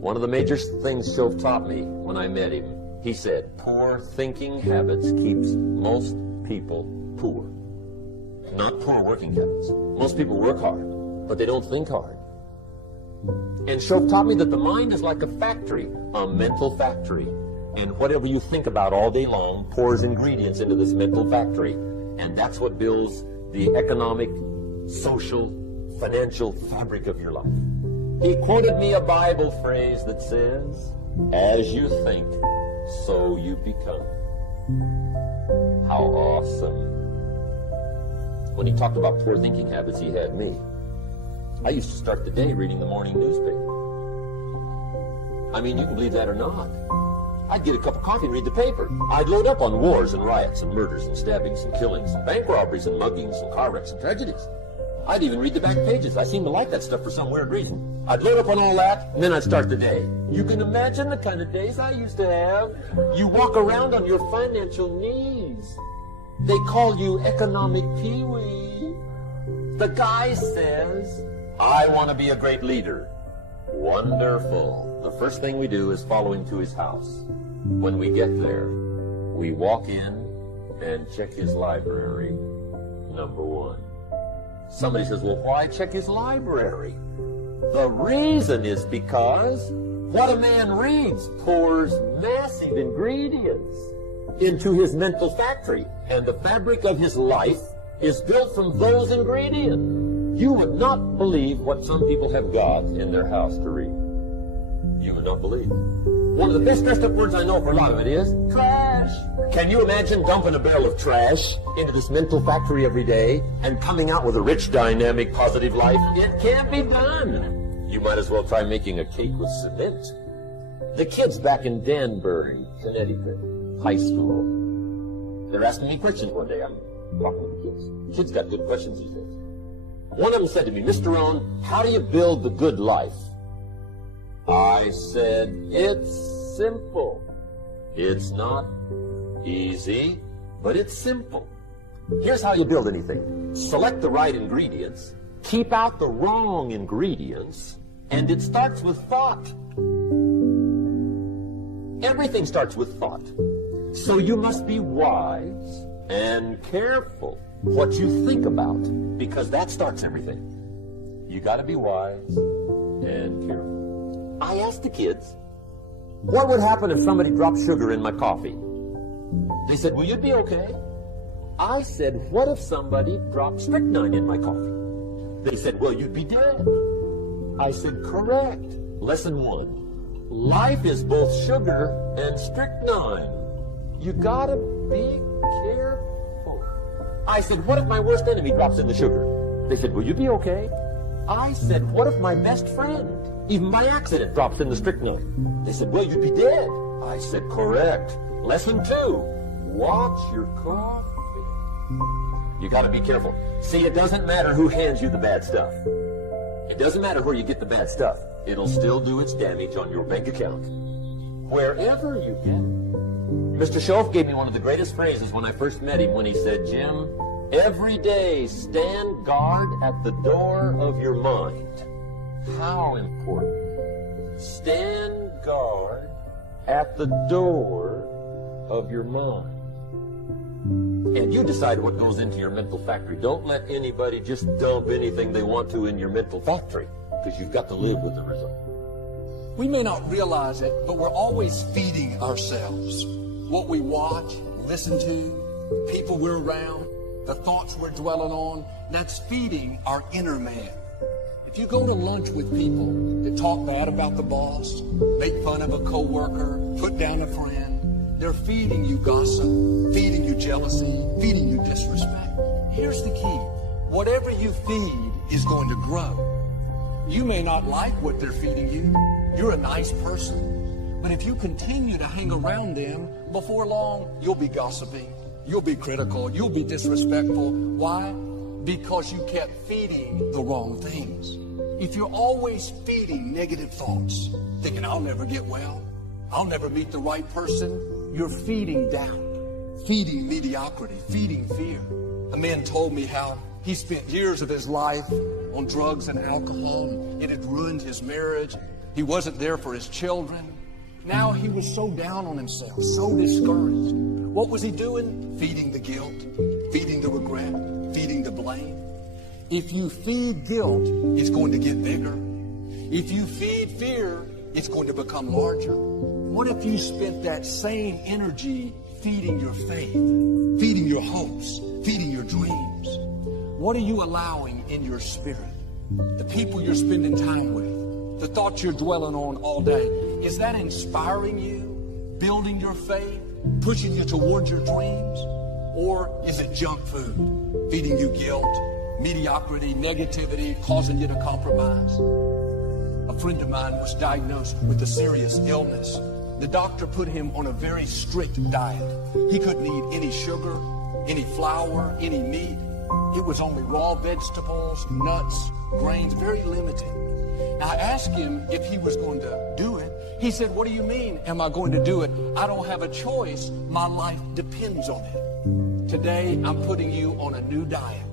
One of the major things Shove taught me when I met him, he said, poor thinking habits keeps most people poor. Not poor working habits. Most people work hard, but they don't think hard. And Shove taught me that the mind is like a factory, a mental factory. And whatever you think about all day long pours ingredients into this mental factory. And that's what builds the economic, social, financial fabric of your life. He quoted me a Bible phrase that says, as you think, so you become. How awesome. When he talked about poor thinking habits, he had me. I used to start the day reading the morning newspaper. I mean, you can believe that or not. I'd get a cup of coffee and read the paper. I'd load up on wars and riots and murders and stabbings and killings and bank robberies and muggings and car wrecks and tragedies. I'd even read the back pages. I seem to like that stuff for some weird reason. I'd load up on all that, and then I'd start the day. You can imagine the kind of days I used to have. You walk around on your financial knees. They call you economic peewee. The guy says, I want to be a great leader. Wonderful. The first thing we do is follow him to his house. When we get there, we walk in and check his library, number one. Somebody says, well, why check his library? The reason is because what a man reads pours massive ingredients into his mental factory, and the fabric of his life is built from those ingredients. You would not believe what some people have got in their house to read. You would not believe. One of the best dressed up words I know for a lot of it is trash. Can you imagine dumping a barrel of trash into this mental factory every day and coming out with a rich, dynamic, positive life? It can't be done. You might as well try making a cake with cement. The kids back in Danbury, Connecticut, high school, they're asking me questions one day. I'm talking to the kids. The kids got good questions these days. One of them said to me, Mr. ROHN, how do you build the good life? I said, it's simple. It's not easy, but it's simple. Here's how you build anything. Select the right ingredients, keep out the wrong ingredients, and it starts with thought. Everything starts with thought. So you must be wise and careful what you think about, because that starts everything. You got to be wise and careful. I asked the kids, what would happen if somebody dropped sugar in my coffee? They said, well, you'd be okay. I said, what if somebody dropped strychnine in my coffee? They said, well, you'd be dead. I said, correct. Lesson one, life is both sugar and strychnine. You gotta be careful. I said, what if my worst enemy drops in the sugar? They said, will you be okay? I said, what if my best friend, even by accident, drops in the strychnine? They said, well, you'd be dead. I said, correct. Lesson two, watch your coffee. You got to be careful. See, it doesn't matter who hands you the bad stuff. It doesn't matter where you get the bad stuff. It'll still do its damage on your bank account, wherever you get it. Mr. Shove gave me one of the greatest phrases when I first met him, when he said, Jim, every day stand guard at the door of your mind. How important. Stand guard at the door of your mind. And you decide what goes into your mental factory. Don't let anybody just dump anything they want to in your mental factory, because you've got to live with the result. We may not realize it, but we're always feeding ourselves. What we watch, listen to, people we're around, the thoughts we're dwelling on, that's feeding our inner man. If you go to lunch with people that talk bad about the boss, make fun of a coworker, put down a friend, they're feeding you gossip, feeding you jealousy, feeding you disrespect. Here's the key. Whatever you feed is going to grow. You may not like what they're feeding you. You're a nice person. But if you continue to hang around them, before long, you'll be gossiping. You'll be critical. You'll be disrespectful. Why? Because you kept feeding the wrong things. If you're always feeding negative thoughts, thinking, I'll never get well, I'll never meet the right person, you're feeding doubt, feeding mediocrity, feeding fear. A man told me how he spent years of his life on drugs and alcohol. It had ruined his marriage. He wasn't there for his children. Now he was so down on himself, so discouraged. What was he doing? Feeding the guilt, feeding the regret, feeding the blame. If you feed guilt, it's going to get bigger. If you feed fear, it's going to become larger. What if you spent that same energy feeding your faith, feeding your hopes, feeding your dreams? What are you allowing in your spirit? The people you're spending time with, the thoughts you're dwelling on all day, is that inspiring you, building your faith, pushing you towards your dreams? Or is it junk food, feeding you guilt, mediocrity, negativity, causing you to compromise? A friend of mine was diagnosed with a serious illness. The doctor put him on a very strict diet. He couldn't eat any sugar, any flour, any meat. It was only raw vegetables, nuts, grains, very limited. I asked him if he was going to do it. He said, "What do you mean, am I going to do it? I don't have a choice. My life depends on it." Today, I'm putting you on a new diet.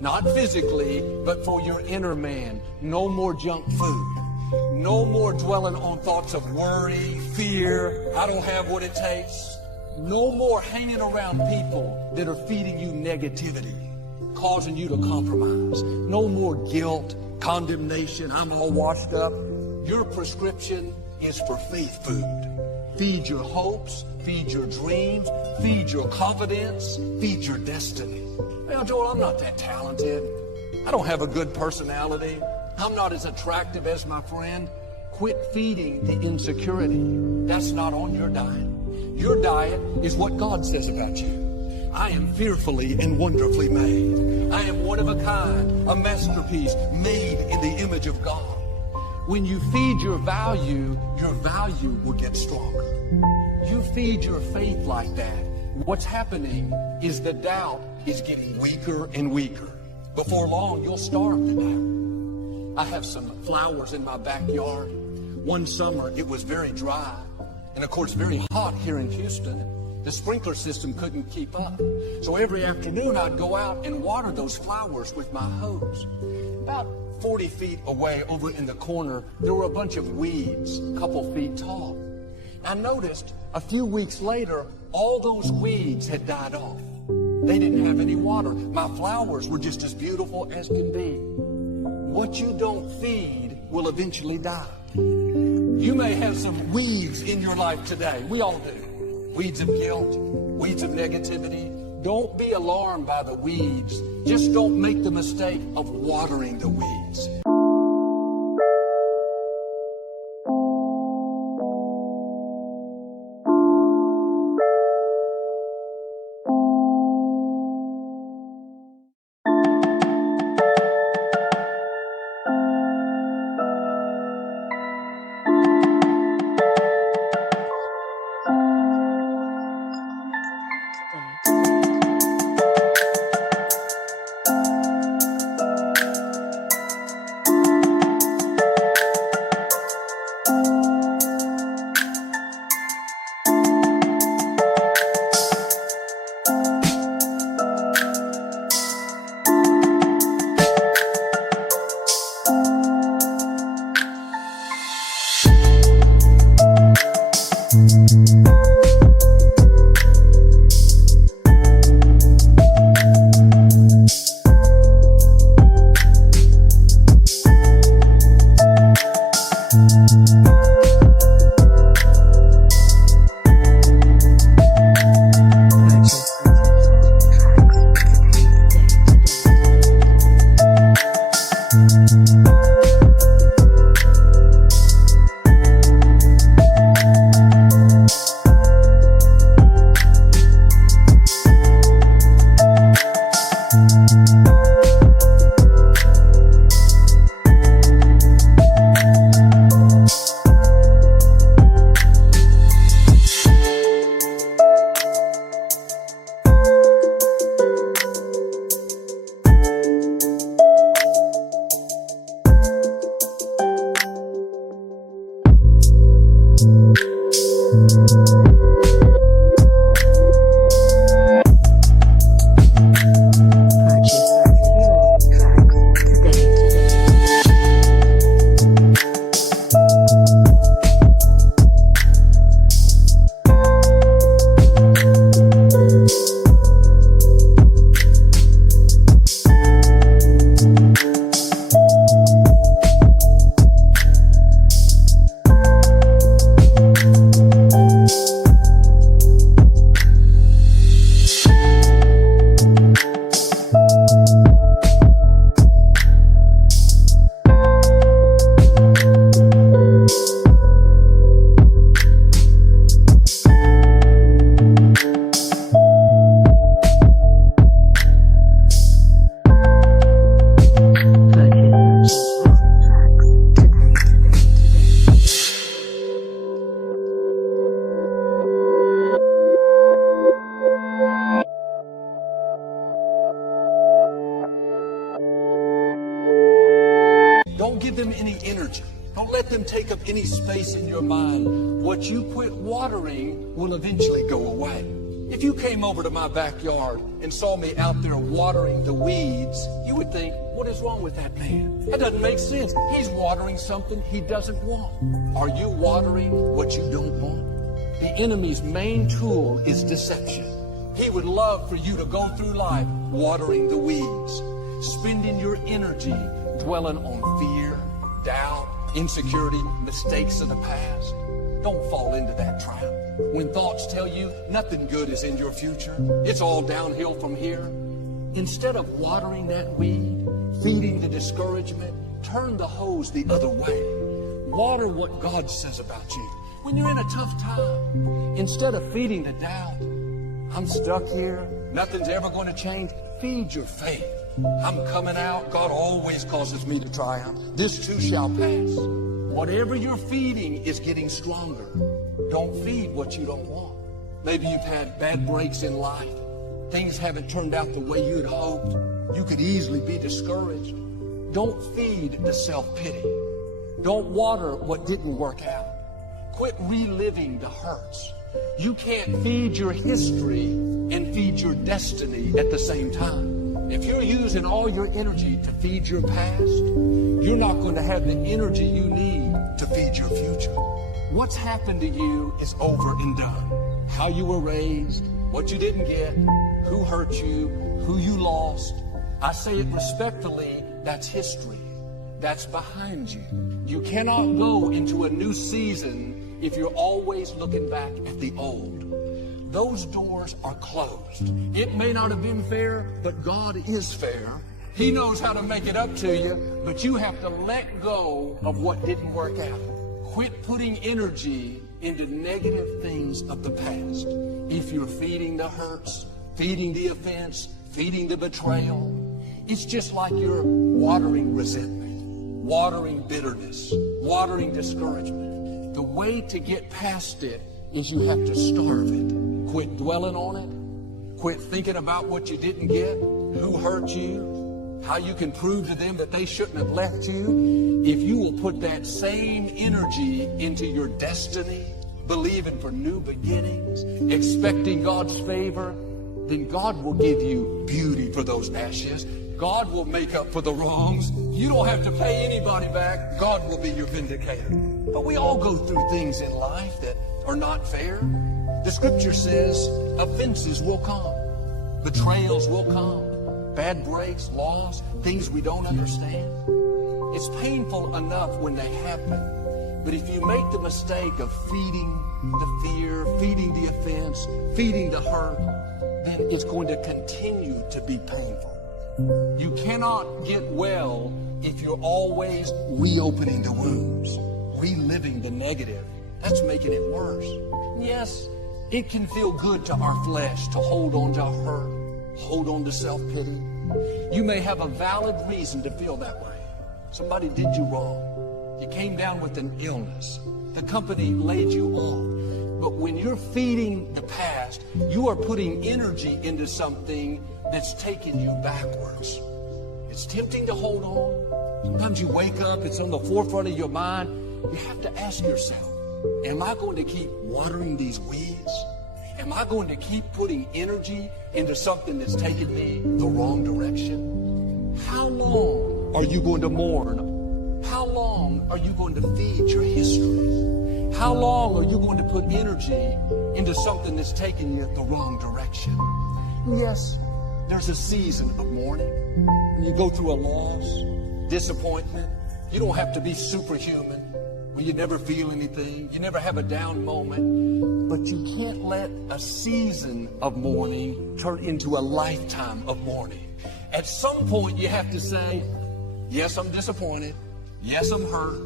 Not physically, but for your inner man. No more junk food. No more dwelling on thoughts of worry, fear, I don't have what it takes. No more hanging around people that are feeding you negativity, causing you to compromise. No more guilt, condemnation, I'm all washed up. Your prescription is for faith food. Feed your hopes, feed your dreams, feed your confidence, feed your destiny. Well, Joel, I'm not that talented. I don't have a good personality. I'm not as attractive as my friend. Quit feeding the insecurity. That's not on your diet. Your diet is what God says about you. I am fearfully and wonderfully made. I am one of a kind, a masterpiece made in the image of God. When you feed your value will get stronger. You feed your faith like that. What's happening is the doubt is getting weaker and weaker. Before long, you'll starve to death. I have some flowers in my backyard. One summer, it was very dry and, of course, very hot here in Houston. The sprinkler system couldn't keep up. So every afternoon, I'd go out and water those flowers with my hose. About 40 feet away over in the corner, there were a bunch of weeds, a couple feet tall. I noticed a few weeks later, all those weeds had died off. They didn't have any water. My flowers were just as beautiful as can be. What you don't feed will eventually die. You may have some weeds in your life today. We all do. Weeds of guilt, weeds of negativity. Don't be alarmed by the weeds. Just don't make the mistake of watering the weeds. give them any energy. Don't let them take up any space in your mind. What you quit watering will eventually go away. If you came over to my backyard and saw me out there watering the weeds, you would think, what is wrong with that man? That doesn't make sense. He's watering something he doesn't want. Are you watering what you don't want? The enemy's main tool is deception. He would love for you to go through life watering the weeds, spending your energy dwelling on fear, doubt, insecurity, mistakes of the past. Don't fall into that trap. When thoughts tell you nothing good is in your future, it's all downhill from here, instead of watering that weed, feeding the discouragement, turn the hose the other way. Water what God says about you. When you're in a tough time, instead of feeding the doubt, I'm stuck here, nothing's ever going to change, feed your faith. I'm coming out. God always causes me to triumph. This too shall pass. Whatever you're feeding is getting stronger. Don't feed what you don't want. Maybe you've had bad breaks in life. Things haven't turned out the way you had hoped. You could easily be discouraged. Don't feed the self-pity. Don't water what didn't work out. Quit reliving the hurts. You can't feed your history and feed your destiny at the same time. If you're using all your energy to feed your past, you're not going to have the energy you need to feed your future. What's happened to you is over and done. How you were raised, what you didn't get, who hurt you, who you lost. I say it respectfully, that's history. That's behind you. You cannot go into a new season if you're always looking back at the old. Those doors are closed. It may not have been fair, but God is fair. He knows how to make it up to you, but you have to let go of what didn't work out. Quit putting energy into negative things of the past. If you're feeding the hurts, feeding the offense, feeding the betrayal, it's just like you're watering resentment, watering bitterness, watering discouragement. The way to get past it is you have to starve it. Quit dwelling on it. Quit thinking about what you didn't get, who hurt you, how you can prove to them that they shouldn't have left you. If you will put that same energy into your destiny, believing for new beginnings, expecting God's favor, then God will give you beauty for those ashes. God will make up for the wrongs. You don't have to pay anybody back. God will be your vindicator. But we all go through things in life that are not fair. The scripture says offenses will come. Betrayals will come. Bad breaks, loss, things we don't understand. It's painful enough when they happen. But if you make the mistake of feeding the fear, feeding the offense, feeding the hurt, then it's going to continue to be painful. You cannot get well if you're always reopening the wounds, reliving the negative. That's making it worse. Yes, it can feel good to our flesh to hold on to hurt, hold on to self-pity. You may have a valid reason to feel that way. Somebody did you wrong. You came down with an illness. The company laid you off. But when you're feeding the past, you are putting energy into something that's taking you backwards. It's tempting to hold on. Sometimes you wake up, it's on the forefront of your mind. You have to ask yourself, am I going to keep watering these weeds? Am I going to keep putting energy into something that's taking me the wrong direction? How long are you going to mourn? How long are you going to feed your history? How long are you going to put energy into something that's taking you the wrong direction? Yes, there's a season of mourning. When you go through a loss, disappointment, you don't have to be superhuman. When you never feel anything, you never have a down moment, but you can't let a season of mourning turn into a lifetime of mourning. At some point, you have to say, yes, I'm disappointed. Yes, I'm hurt.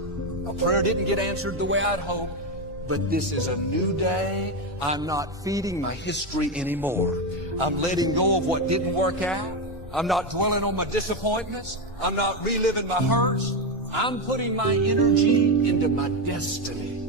A prayer didn't get answered the way I'd hoped, but this is a new day. I'm not feeding my history anymore. I'm letting go of what didn't work out. I'm not dwelling on my disappointments. I'm not reliving my hurts. I'm putting my energy into my destiny.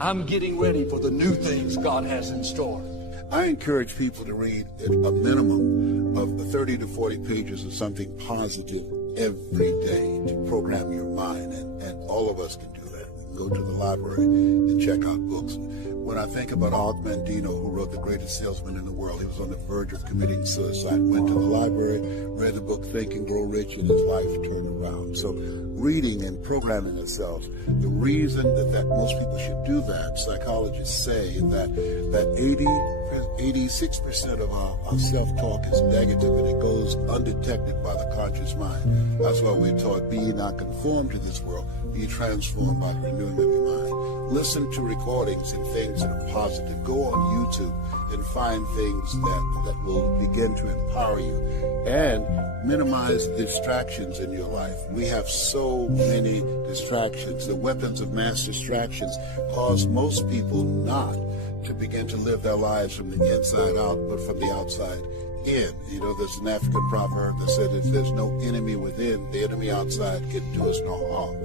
I'm getting ready for the new things God has in store. I encourage people to read a minimum of 30 to 40 pages of something positive every day to program your mind And all of us can do that. Go to the library and check out books. When I think about Og Mandino, who wrote The Greatest Salesman in the World, he was on the verge of committing suicide, went to the library, read the book Think and Grow Rich, and his life turned around. So reading and programming ourselves, the reason that most people should do that, psychologists say that 86% of our self-talk is negative, and it goes undetected by the conscious mind. That's why we're taught, be ye not conformed to this world, be ye transformed by the renewing of your mind. Listen to recordings and things that are positive. Go on YouTube and find things that will begin to empower you. And minimize distractions in your life. We have so many distractions. The weapons of mass distractions cause most people not to begin to live their lives from the inside out, but from the outside in. You know, there's an African proverb that said, if there's no enemy within, the enemy outside can do us no harm.